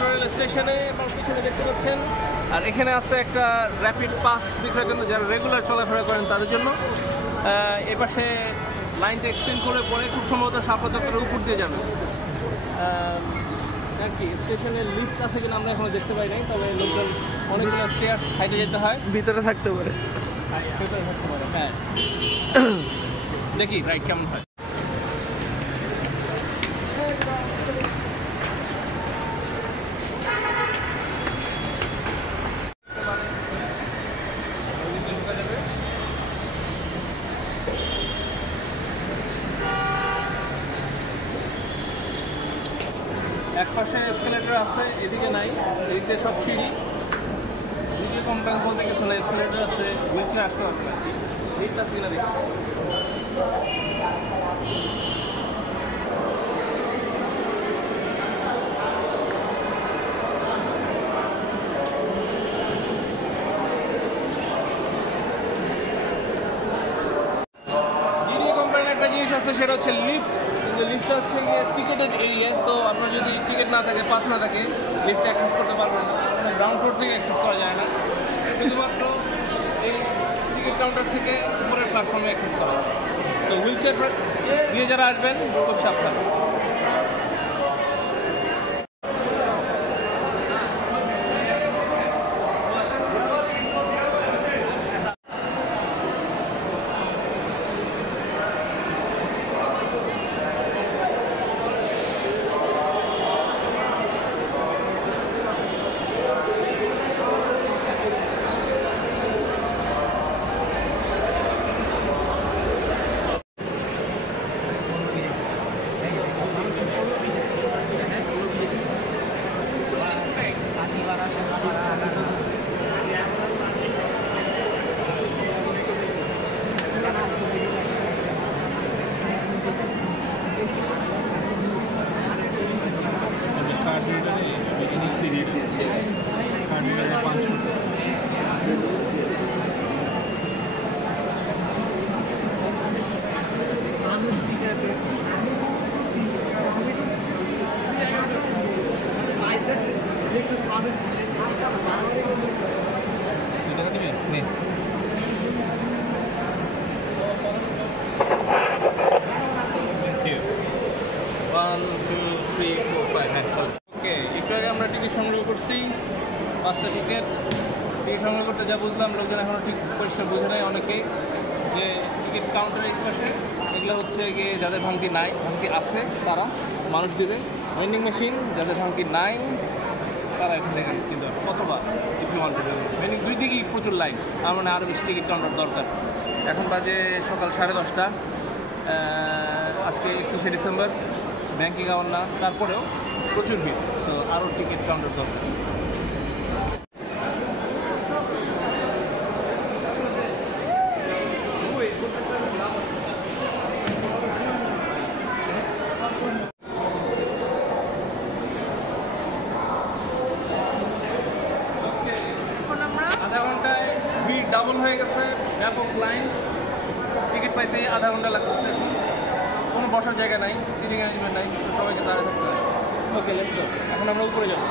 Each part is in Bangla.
মেট্রো রেল স্টেশনে আমার পিছনে দেখতে পাচ্ছেন। আর এখানে আছে একটা র্যাপিড পাস বিক্রয় কেন্দ্র, যারা রেগুলার চলাফেরা করেন তাদের জন্য। এপাশে লাইনটা এক্সটেন্ড করে পরে খুব সম্ভবত শাপলা চত্বরের উপর দিয়ে যাবে আর কি। স্টেশনের লিফট আছে কিনা আমরা এখনো দেখতে পাই নাই, তবে লোকাল অনেকগুলো স্টেয়ার্স হাইটে যেতে হয়, ভিতরে থাকতে পারে। হ্যাঁ দেখি রাইড কেমন হয়। এক পাশে এসকেলেটর আছে, এদিকে নাই, এদিকে সব সিঁড়ি। দ্বিতীয় কমপ্লেক্স বলতে গেছে না, এসকেলেটর আছে, হুইল চেয়ার আসতে পারবে না। লিফট আছে কিনা দেখছি। দ্বিতীয় কোম্পানির একটা জিনিস আছে, সেটা হচ্ছে লিফট। লিফটটা হচ্ছে গিয়ে টিকেটেড এরিয়া, তো আপনার যদি টিকিট না থাকে, পাস না থাকে, লিফটে অ্যাক্সেস করতে পারবেন না। গ্রাউন্ড ফ্লোর থেকে অ্যাক্সেস করা যায় না, শুধুমাত্র এই টিকিট কাউন্টার থেকে উপরের প্ল্যাটফর্মে অ্যাক্সেস করা যায়। তো হুইল চেয়ার দিয়ে যারা আসবেন খুব সাবধান। ওকে, একটু আগে আমরা টিকিট সংগ্রহ করছি, 5টা টিকিট সংগ্রহ করতে যা বুঝলাম, লোকজন এখনও ঠিক পরিষ্কার বুঝে নেয় অনেকেই, যে টিকিট কাউন্টারের পাশে এগুলো হচ্ছে গিয়ে যাদের ভাঙতি নাই, ভাঙতি আছে তারা মানুষ দেবে। ভেন্ডিং মেশিন যাদের ভাঙতি নাই তারা এখান থেকে কিনতে হবে, অথবা একটু মানুষ দেবে। ভেন্ডিং দুই দিকেই প্রচুর লাইন, আমার মানে আরও বেশি টিকিট কাউন্টার দরকার। এখন বাজে সকাল 10:30, আজকে 21শে ডিসেম্বর, ব্যাংকিং আওয়ার না, তারপরেও প্রচুর ভিড়। সো আরও টিকিট কাউন্টার দরকার। আধা ঘন্টায় ভিড় ডাবল হয়ে গেছে, ব্যাপক লাইন, টিকিট পাইতে আধা ঘন্টা লাগতেছে। কোনো বসার জায়গা নাই, সিটিং অ্যারেঞ্জমেন্ট নাই, তো সবাইকে দাঁড়িয়ে থাকতে হয়। ওকে, লেটস গো। এখন আমরা উপরে যাবো।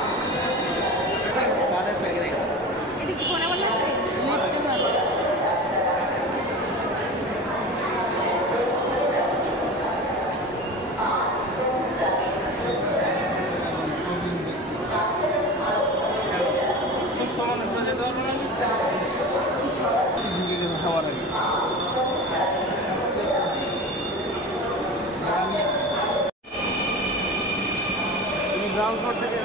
সবার আগে তুমি গ্রাউন্ড ফ্লোর থেকে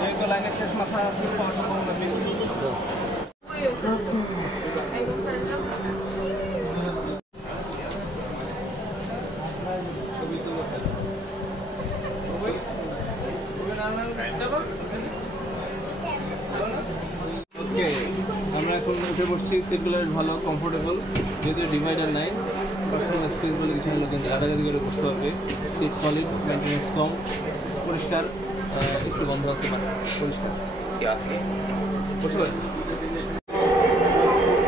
যেহেতু লাইনের শেষ মাথা পাওয়ার সম্ভাবনা বেশি। আমরা এখন উঠে বসছি, সিটগুলো ভালো কমফোর্টেবল, যেহেতু ডিভাইডার নাই। পার্সোনাল স্পেস বলে কিছু লোকজন গাড়াগাড়ি করে বসতে পারবে। সিট সলিড, মেনটেন্যান্স কম, পরিষ্কার, একটু গন্ধ আছে না, পরিষ্কার বুঝতে পারি।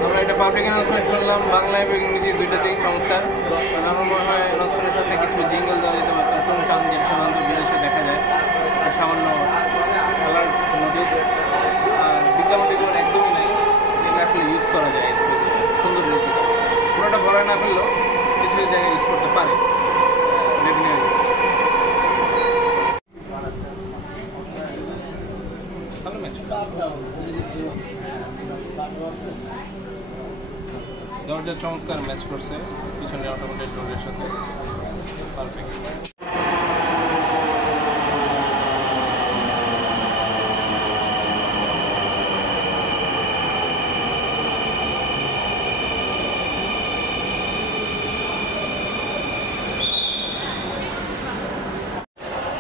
আমরা এটা পাবলিক অ্যানাউন্সমেন্ট শুনলাম বাংলা এবং ইংরেজি দুইটাতেই চমৎকার। আমার মনে হয় অ্যানাউন্সমেন্টের সাথে কিছু জিঙ্গল দেওয়া যেতে পারে, এত টান যে সাধারণত বিদেশে দেখা যায়। সামান্য কালার নোটিস আর বিজ্ঞাপন একদমই নেই, যেটা আসলে ইউজ করা যায় স্পেসে সুন্দর নীতি। পুরোটা ভরা না ফেললেও কিছু জায়গায় ইউজ করতে পারে। ভালো ম্যাচ, জর্জিয়া চমৎকার ম্যাচ করছে পিছনে অটোমেটেড রোডের সাথে, পারফেক্ট।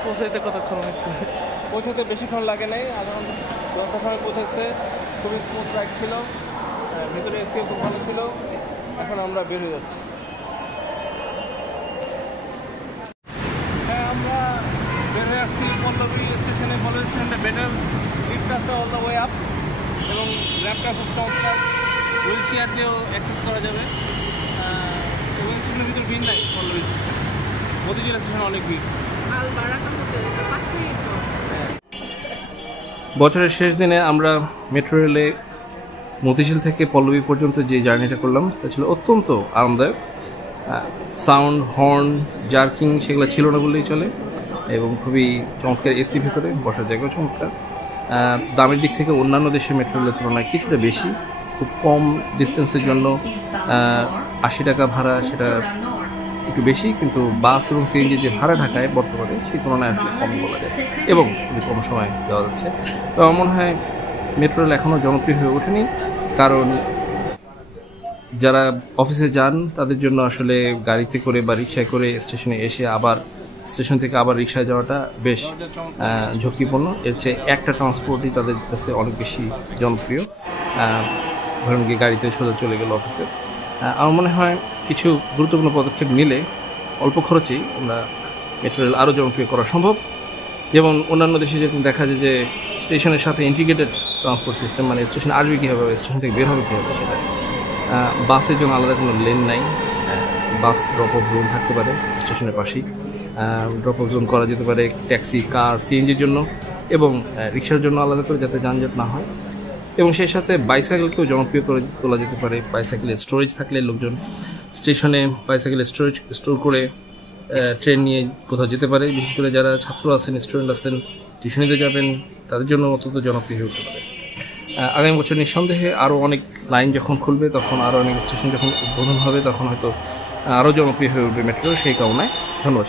পৌঁছাইতে কতক্ষণ লাগছে? পৌঁছাতে বেশিক্ষণ লাগে নাই, আধা ঘন্টা 10টার সময় পৌঁছেছে। খুবই স্মুথ রাইড ছিল, ভিতরে এসিও খুব ভালো ছিল। এখন আমরা বের হয়ে যাচ্ছি। হ্যাঁ, আমরা বের হয়ে আসছি পল্লবী স্টেশনে। পল্লবী স্টেশনটা বেটার, লিফট আছে অল দ্য ওয়ে আপ এবং র্যাপটা খুব চমৎকার, হুইল চেয়ার দিয়েও অ্যাক্সেস করা যাবে। এবং স্টেশনের ভিতরে ভিড় নাই পল্লবী স্টেশন, মতিঝিল স্টেশনে অনেক ভিড়। বছরের শেষ দিনে আমরা মেট্রো রেলে মতিঝিল থেকে পল্লবী পর্যন্ত যে জার্নিটা করলাম তা ছিল অত্যন্ত আরামদায়ক। সাউন্ড, হর্ন, জার্কিং সেগুলো ছিল না বললেই চলে, এবং খুবই চমৎকার এসি ভিতরে, বসার জায়গাও চমৎকার। দামের দিক থেকে অন্যান্য দেশের মেট্রো রেলের তুলনায় কিছুটা বেশি, খুব কম ডিস্টেন্সের জন্য 80 টাকা ভাড়া, সেটা একটু বেশি, কিন্তু বাস এবং সিএনজি যে ভাড়া ঢাকায় বর্তমানে সেই তুলনায় আসলে কম বলা যায়, এবং খুবই কম সময় দেওয়া যাচ্ছে। তো আমার মনে হয় মেট্রো রেল এখনও জনপ্রিয় হয়ে ওঠেনি, কারণ যারা অফিসে যান তাদের জন্য আসলে গাড়িতে করে বা রিক্সায় করে স্টেশনে এসে আবার স্টেশন থেকে আবার রিক্সায় যাওয়াটা বেশ ঝুঁকিপূর্ণ। এর চেয়ে একটা ট্রান্সপোর্টই তাদের কাছে অনেক বেশি জনপ্রিয়। ধরুন গিয়ে গাড়িতে সোজা চলে গেল অফিসে। আমার মনে হয় কিছু গুরুত্বপূর্ণ পদক্ষেপ নিলে অল্প খরচেই আমরা মেট্রো রেল আরও জনপ্রিয় করা সম্ভব। যেমন অন্যান্য দেশে যেরকম দেখা যায় যে স্টেশনের সাথে ইন্টিগ্রেটেড ট্রান্সপোর্ট সিস্টেম, মানে স্টেশন আসবে কীভাবে, স্টেশন থেকে বের হবে কীভাবে, সেটা বাসের জন্য আলাদা কোনো লেন নাই। বাস ড্রপ অফ জোন থাকতে পারে স্টেশনের পাশেই, ড্রপ অফ জোন করা যেতে পারে ট্যাক্সি, কার, সিএনজির জন্য, এবং রিক্সার জন্য আলাদা করে, যাতে যানজট না হয়। এবং সেই সাথে বাইসাইকেলকেও জনপ্রিয় করে তোলা যেতে পারে। বাইসাইকেলের স্টোরেজ থাকলে লোকজন স্টেশনে বাইসাইকেলের স্টোরেজ স্টোর করে ট্রেন নিয়ে কোথাও যেতে পারে। বিশেষ করে যারা ছাত্র আছেন, স্টুডেন্ট আছেন, টিউশনিতে যাবেন, তাদের জন্য অত্যন্ত জনপ্রিয় হয়ে উঠতে পারে। আগামী বছর নিঃসন্দেহে আরও অনেক লাইন যখন খুলবে, তখন আরও অনেক স্টেশন যখন উদ্বোধন হবে, তখন হয়তো আরও জনপ্রিয় হয়ে উঠবে মেট্রো। সেই কারণে ধন্যবাদ।